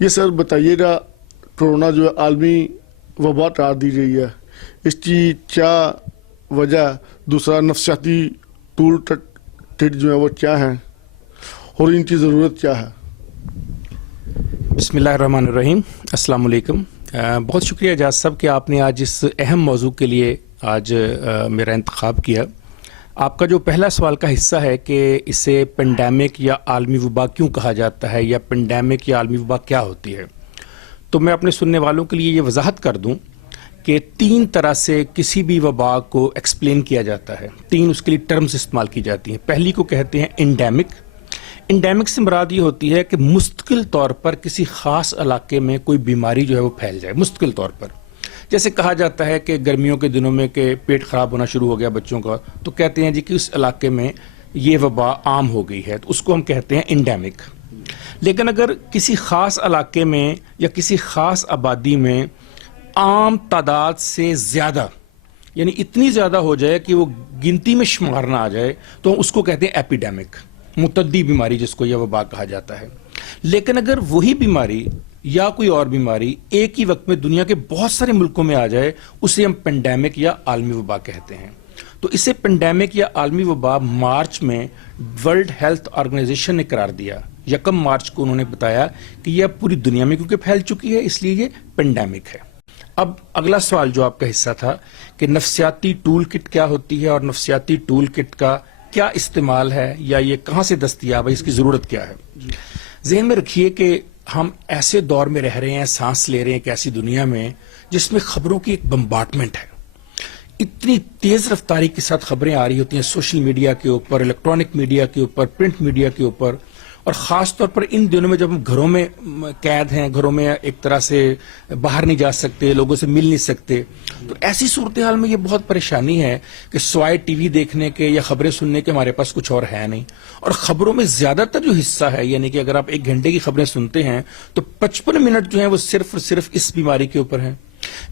یہ سر بتائیے گا کورونا جو ہے عالمی وبا قرار دی گئی ہے، اس کی کیا وجہ، دوسرا نفسیاتی ٹول کٹ جو ہے وہ کیا ہیں اور ان کی ضرورت کیا ہے؟ بسم اللہ الرحمن الرحیم، السلام علیکم۔ بہت شکریہ اعجاز صاحب کہ آپ نے آج اس اہم موضوع کے لیے آج میرا انتخاب کیا۔ آپ کا جو پہلا سوال کا حصہ ہے کہ اسے پینڈیمک یا عالمی وبا کیوں کہا جاتا ہے یا پینڈیمک یا عالمی وبا کیا ہوتی ہے، تو میں اپنے سننے والوں کے لیے یہ وضاحت کر دوں کہ 3 طرح سے کسی بھی وبا کو ایکسپلین کیا جاتا ہے، 3 اس کے لیے ٹرمز استعمال کی جاتی ہیں۔ پہلی کو کہتے ہیں انڈیمک۔ انڈیمک سے مراد یہ ہوتی ہے کہ مستقل طور پر کسی خاص علاقے میں کوئی بیماری جو ہے وہ پھیل جائے مستقل طور پر۔ جیسے کہا جاتا ہے کہ گرمیوں کے دنوں میں کہ پیٹ خراب ہونا شروع ہو گیا بچوں کا، تو کہتے ہیں جی کہ اس علاقے میں یہ وبا عام ہو گئی ہے، تو اس کو ہم کہتے ہیں انڈیمک۔ لیکن اگر کسی خاص علاقے میں یا کسی خاص آبادی میں عام تعداد سے زیادہ، یعنی اتنی زیادہ ہو جائے کہ وہ گنتی میں شمار نہ آ جائے، تو ہم اس کو کہتے ہیں ایپیڈیمک، متعدی بیماری جس کو یہ وبا کہا جاتا ہے۔ لیکن اگر وہی بیماری یا کوئی اور بیماری ایک ہی وقت میں دنیا کے بہت سارے ملکوں میں آ جائے، اسے ہم پینڈیمک یا عالمی وبا کہتے ہیں۔ تو اسے پینڈیمک یا عالمی وبا مارچ میں ورلڈ ہیلتھ آرگنائزیشن نے قرار دیا، 1 مارچ کو انہوں نے بتایا کہ یہ پوری دنیا میں کیونکہ پھیل چکی ہے اس لیے یہ پینڈیمک ہے۔ اب اگلا سوال جو آپ کا حصہ تھا کہ نفسیاتی ٹول کٹ کیا ہوتی ہے اور نفسیاتی ٹول کٹ کا کیا استعمال ہے یا یہ کہاں سے دستیاب ہے، اس کی ضرورت کیا ہے۔ ذہن میں رکھیے کہ ہم ایسے دور میں رہ رہے ہیں، سانس لے رہے ہیں ایک ایسی دنیا میں جس میں خبروں کی ایک بمبارڈمنٹ ہے، اتنی تیز رفتاری کے ساتھ خبریں آ رہی ہوتی ہیں سوشل میڈیا کے اوپر، الیکٹرانک میڈیا کے اوپر، پرنٹ میڈیا کے اوپر، اور خاص طور پر ان دنوں میں جب ہم گھروں میں قید ہیں، گھروں میں ایک طرح سے باہر نہیں جا سکتے، لوگوں سے مل نہیں سکتے، تو ایسی صورتحال میں یہ بہت پریشانی ہے کہ سوائے ٹی وی دیکھنے کے یا خبریں سننے کے ہمارے پاس کچھ اور ہے نہیں۔ اور خبروں میں زیادہ تر جو حصہ ہے، یعنی کہ اگر آپ 1 گھنٹے کی خبریں سنتے ہیں تو 55 منٹ جو ہیں وہ صرف اور صرف اس بیماری کے اوپر ہیں۔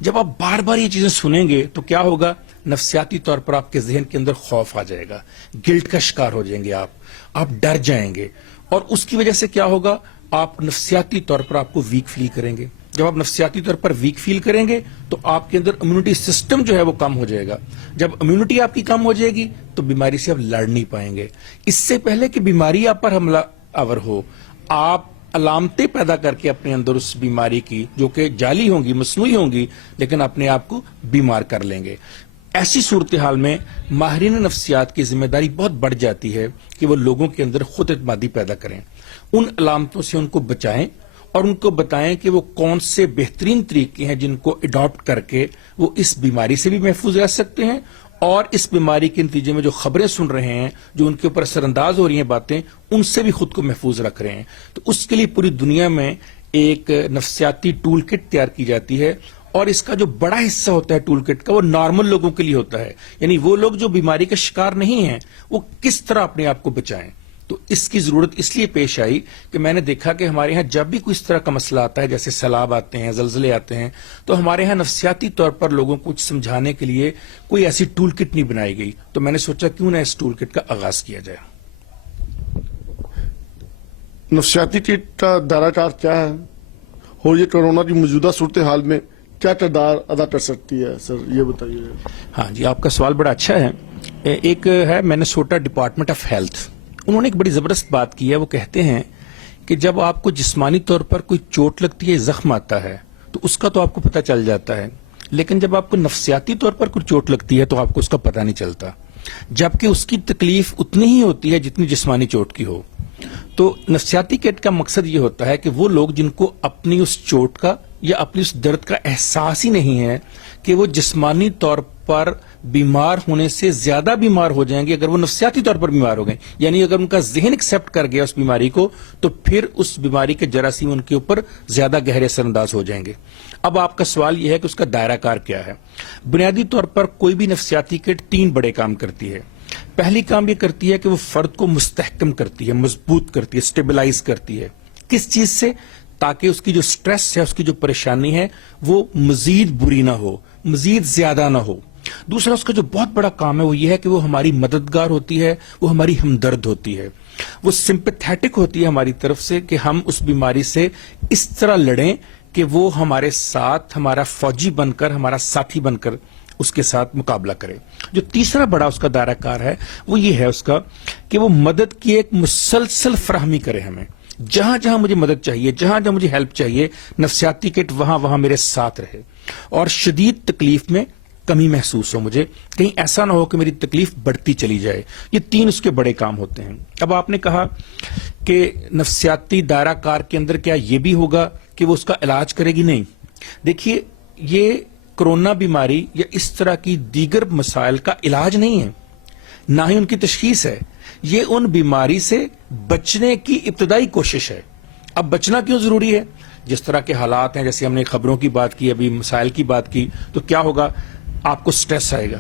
جب آپ بار بار یہ چیزیں سنیں گے تو کیا ہوگا، نفسیاتی طور پر آپ کے ذہن کے اندر خوف آ جائے گا، گلٹ کا شکار ہو جائیں گے، آپ ڈر جائیں گے، اور اس کی وجہ سے کیا ہوگا، آپ نفسیاتی طور پر آپ کو ویک فیل کریں گے۔ جب آپ نفسیاتی طور پر ویک فیل کریں گے تو آپ کے اندر امیونٹی سسٹم جو ہے وہ کم ہو جائے گا۔ جب امیونٹی آپ کی کم ہو جائے گی تو بیماری سے آپ لڑ نہیں پائیں گے۔ اس سے پہلے کہ بیماری آپ پر حملہ آور ہو، آپ علامتیں پیدا کر کے اپنے اندر اس بیماری کی، جو کہ جعلی ہوں گی، مصنوعی ہوں گی، لیکن اپنے آپ کو بیمار کر لیں گے۔ ایسی صورتحال میں ماہرین نفسیات کی ذمہ داری بہت بڑھ جاتی ہے کہ وہ لوگوں کے اندر خود اعتمادی پیدا کریں، ان علامتوں سے ان کو بچائیں اور ان کو بتائیں کہ وہ کون سے بہترین طریقے ہیں جن کو اڈاپٹ کر کے وہ اس بیماری سے بھی محفوظ رہ سکتے ہیں، اور اس بیماری کے نتیجے میں جو خبریں سن رہے ہیں، جو ان کے اوپر اثر انداز ہو رہی ہیں باتیں، ان سے بھی خود کو محفوظ رکھ رہے ہیں۔ تو اس کے لیے پوری دنیا میں ایک نفسیاتی ٹول کٹ تیار کی جاتی ہے، اور اس کا جو بڑا حصہ ہوتا ہے ٹول کٹ کا وہ نارمل لوگوں کے لیے ہوتا ہے، یعنی وہ لوگ جو بیماری کا شکار نہیں ہیں وہ کس طرح اپنے آپ کو بچائیں۔ تو اس کی ضرورت اس لیے پیش آئی کہ میں نے دیکھا کہ ہمارے ہاں جب بھی کوئی اس طرح کا مسئلہ آتا ہے، جیسے سیلاب آتے ہیں، زلزلے آتے ہیں، تو ہمارے ہاں نفسیاتی طور پر لوگوں کو کچھ سمجھانے کے لیے کوئی ایسی ٹول کٹ نہیں بنائی گئی، تو میں نے سوچا کیوں نہ اس ٹول کٹ کا آغاز کیا جائے۔ نفسیاتی کٹ کا دائرہ کار کیا ہے اور یہ کورونا کی موجودہ صورتحال میں کیا کردار ادا کر سکتی ہے، سر یہ بتائیے۔ ہاں جی، آپ کا سوال بڑا اچھا ہے۔ ایک ہے مینیسوٹا ڈپارٹمنٹ آف ہیلتھ، انہوں نے ایک بڑی زبردست بات کی ہے۔ وہ کہتے ہیں کہ جب آپ کو جسمانی طور پر کوئی چوٹ لگتی ہے، زخم آتا ہے، تو اس کا تو آپ کو پتہ چل جاتا ہے، لیکن جب آپ کو نفسیاتی طور پر کوئی چوٹ لگتی ہے تو آپ کو اس کا پتہ نہیں چلتا، جبکہ اس کی تکلیف اتنی ہی ہوتی ہے جتنی جسمانی چوٹ کی ہو۔ تو نفسیاتی کٹ کا مقصد یہ ہوتا ہے کہ وہ لوگ جن کو اپنی اس چوٹ کا یا اپنی اس درد کا احساس ہی نہیں ہے کہ وہ جسمانی طور پر بیمار ہونے سے زیادہ بیمار ہو جائیں گے اگر وہ نفسیاتی طور پر بیمار ہو گئے، یعنی اگر ان کا ذہن ایکسپٹ کر گیا اس بیماری کو تو پھر اس بیماری کے جراثیم ان کے اوپر زیادہ گہرے اثر انداز ہو جائیں گے۔ اب آپ کا سوال یہ ہے کہ اس کا دائرہ کار کیا ہے۔ بنیادی طور پر کوئی بھی نفسیاتی کٹ 3 بڑے کام کرتی ہے۔ پہلی کام یہ کرتی ہے کہ وہ فرد کو مستحکم کرتی ہے، مضبوط کرتی ہے، سٹیبلائز کرتی ہے۔ کس چیز سے؟ تاکہ اس کی جو سٹریس ہے، اس کی جو پریشانی ہے وہ مزید بری نہ ہو، مزید زیادہ نہ ہو۔ دوسرا اس کا جو بہت بڑا کام ہے وہ یہ ہے کہ وہ ہماری مددگار ہوتی ہے، وہ ہماری ہمدرد ہوتی ہے۔ وہ سمپیتھیٹک ہوتی ہے ہماری طرف سے کہ ہم اس بیماری سے اس طرح لڑیں کہ وہ ہمارے ساتھ ہمارا فوجی بن کر، ہمارا ساتھی بن کر اس کے ساتھ مقابلہ کرے۔ جو تیسرا بڑا اس کا دائرہ کار ہے وہ یہ ہے اس کا کہ وہ مدد کی ایک مسلسل فراہمی کرے ہمیں، جہاں جہاں مجھے مدد چاہیے، جہاں جہاں مجھے ہیلپ چاہیے، نفسیاتی کٹ وہاں وہاں میرے ساتھ رہے، اور شدید تکلیف میں کمی محسوس ہو مجھے، کہیں ایسا نہ ہو کہ میری تکلیف بڑھتی چلی جائے۔ یہ تین اس کے بڑے کام ہوتے ہیں۔ اب آپ نے کہا کہ نفسیاتی دائرہ کار کے اندر کیا یہ بھی ہوگا کہ وہ اس کا علاج کرے گی؟ نہیں، دیکھیے یہ کرونا بیماری یا اس طرح کی دیگر مسائل کا علاج نہیں ہے، نہ ہی ان کی تشخیص ہے، یہ ان بیماری سے بچنے کی ابتدائی کوشش ہے۔ اب بچنا کیوں ضروری ہے؟ جس طرح کے حالات ہیں، جیسے ہم نے خبروں کی بات کی، ابھی مسائل کی بات کی، تو کیا ہوگا؟ آپ کو سٹریس آئے گا،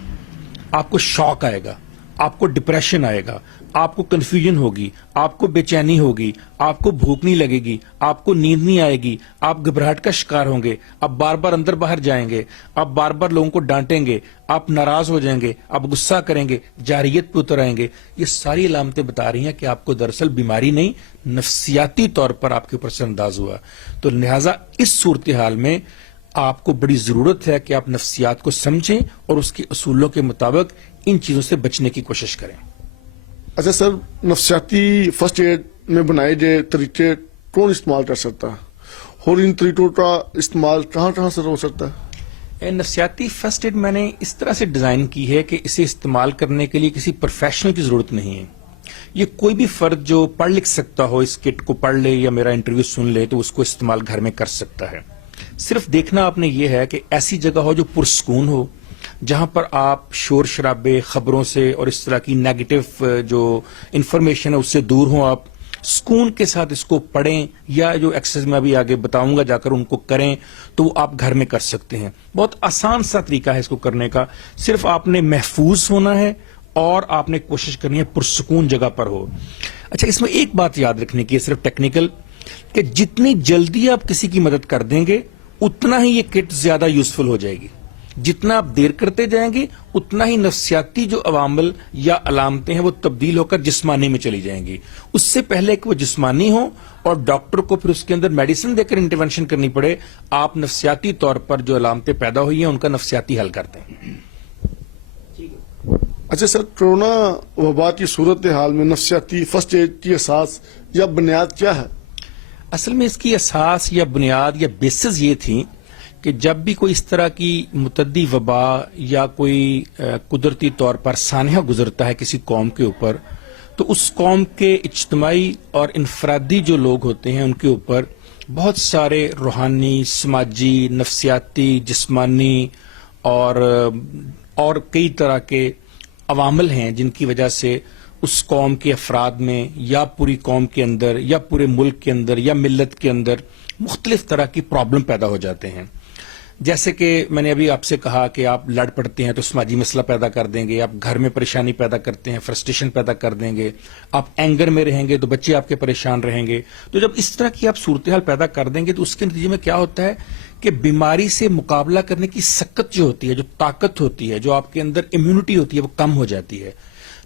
آپ کو شوق آئے گا، آپ کو ڈپریشن آئے گا، آپ کو کنفیوژن ہوگی، آپ کو بے چینی ہوگی، آپ کو بھوک نہیں لگے گی، آپ کو نیند نہیں آئے گی، آپ گھبراہٹ کا شکار ہوں گے، آپ بار بار اندر باہر جائیں گے، آپ بار بار لوگوں کو ڈانٹیں گے، آپ ناراض ہو جائیں گے، آپ غصہ کریں گے، جارحیت پہ اتر آئیں گے۔ یہ ساری علامتیں بتا رہی ہیں کہ آپ کو دراصل بیماری نہیں، نفسیاتی طور پر آپ کے اوپر سے انداز ہوا۔ تو لہٰذا اس صورتحال میں آپ کو بڑی ضرورت ہے کہ آپ نفسیات کو سمجھیں اور اس کے اصولوں کے مطابق ان چیزوں سے بچنے کی کوشش کریں۔ اچھا سر، نفسیاتی فرسٹ ایڈ میں بنائے گئے طریقے کون استعمال کر سکتا ہے اور ان طریقوں کا استعمال کہاں کہاں سے ہو سکتا ہے؟ نفسیاتی فرسٹ ایڈ میں نے اس طرح سے ڈیزائن کی ہے کہ اسے استعمال کرنے کے لیے کسی پروفیشنل کی ضرورت نہیں ہے۔ یہ کوئی بھی فرد جو پڑھ لکھ سکتا ہو، اس کٹ کو پڑھ لے یا میرا انٹرویو سن لے تو اس کو استعمال گھر میں کر سکتا ہے۔ صرف دیکھنا آپ نے یہ ہے کہ ایسی جگہ ہو جو پرسکون ہو، جہاں پر آپ شور شرابے، خبروں سے اور اس طرح کی نیگیٹو جو انفارمیشن ہے اس سے دور ہوں، آپ سکون کے ساتھ اس کو پڑھیں، یا جو ایکسرسائز میں ابھی آگے بتاؤں گا جا کر ان کو کریں، تو وہ آپ گھر میں کر سکتے ہیں۔ بہت آسان سا طریقہ ہے اس کو کرنے کا، صرف آپ نے محفوظ ہونا ہے اور آپ نے کوشش کرنی ہے پرسکون جگہ پر ہو۔ اچھا، اس میں ایک بات یاد رکھنے کی ہے صرف ٹیکنیکل، کہ جتنی جلدی آپ کسی کی مدد کر دیں گے اتنا ہی یہ کٹ زیادہ یوزفل ہو جائے گی۔ جتنا آپ دیر کرتے جائیں گے اتنا ہی نفسیاتی جو عوامل یا علامتیں ہیں وہ تبدیل ہو کر جسمانی میں چلی جائیں گی۔ اس سے پہلے کہ وہ جسمانی ہو اور ڈاکٹر کو پھر اس کے اندر میڈیسن دے کر انٹرونشن کرنی پڑے، آپ نفسیاتی طور پر جو علامتیں پیدا ہوئی ہیں ان کا نفسیاتی حل کرتے ہیں۔ اچھا سر، کورونا وبا کی صورتحال میں نفسیاتی فرسٹ ایڈ کی اساس یا بنیاد کیا ہے؟ اصل میں اس کی اساس یا بنیاد یا بیسز یہ تھی کہ جب بھی کوئی اس طرح کی متعدی وبا یا کوئی قدرتی طور پر سانحہ گزرتا ہے کسی قوم کے اوپر، تو اس قوم کے اجتماعی اور انفرادی جو لوگ ہوتے ہیں ان کے اوپر بہت سارے روحانی، سماجی، نفسیاتی، جسمانی اور کئی طرح کے عوامل ہیں جن کی وجہ سے اس قوم کے افراد میں یا پوری قوم کے اندر یا پورے ملک کے اندر یا ملت کے اندر مختلف طرح کی پرابلم پیدا ہو جاتے ہیں۔ جیسے کہ میں نے ابھی آپ سے کہا کہ آپ لڑ پڑتے ہیں تو سماجی مسئلہ پیدا کر دیں گے، آپ گھر میں پریشانی پیدا کرتے ہیں، فرسٹریشن پیدا کر دیں گے، آپ اینگر میں رہیں گے تو بچے آپ کے پریشان رہیں گے۔ تو جب اس طرح کی آپ صورتحال پیدا کر دیں گے تو اس کے نتیجے میں کیا ہوتا ہے کہ بیماری سے مقابلہ کرنے کی سکت جو ہوتی ہے، جو طاقت ہوتی ہے، جو آپ کے اندر امیونٹی ہوتی ہے، وہ کم ہو جاتی ہے۔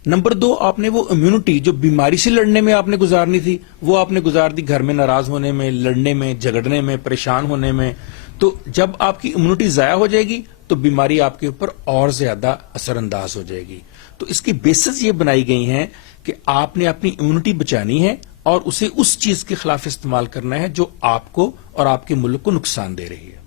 نمبر 2، آپ نے وہ امیونٹی جو بیماری سے لڑنے میں آپ نے گزارنی تھی وہ آپ نے گزار دی گھر میں ناراض ہونے میں، لڑنے میں، جھگڑنے میں، پریشان ہونے میں۔ تو جب آپ کی امیونٹی ضائع ہو جائے گی تو بیماری آپ کے اوپر اور زیادہ اثر انداز ہو جائے گی۔ تو اس کی بیسز یہ بنائی گئی ہیں کہ آپ نے اپنی امیونٹی بچانی ہے اور اسے اس چیز کے خلاف استعمال کرنا ہے جو آپ کو اور آپ کے ملک کو نقصان دے رہی ہے۔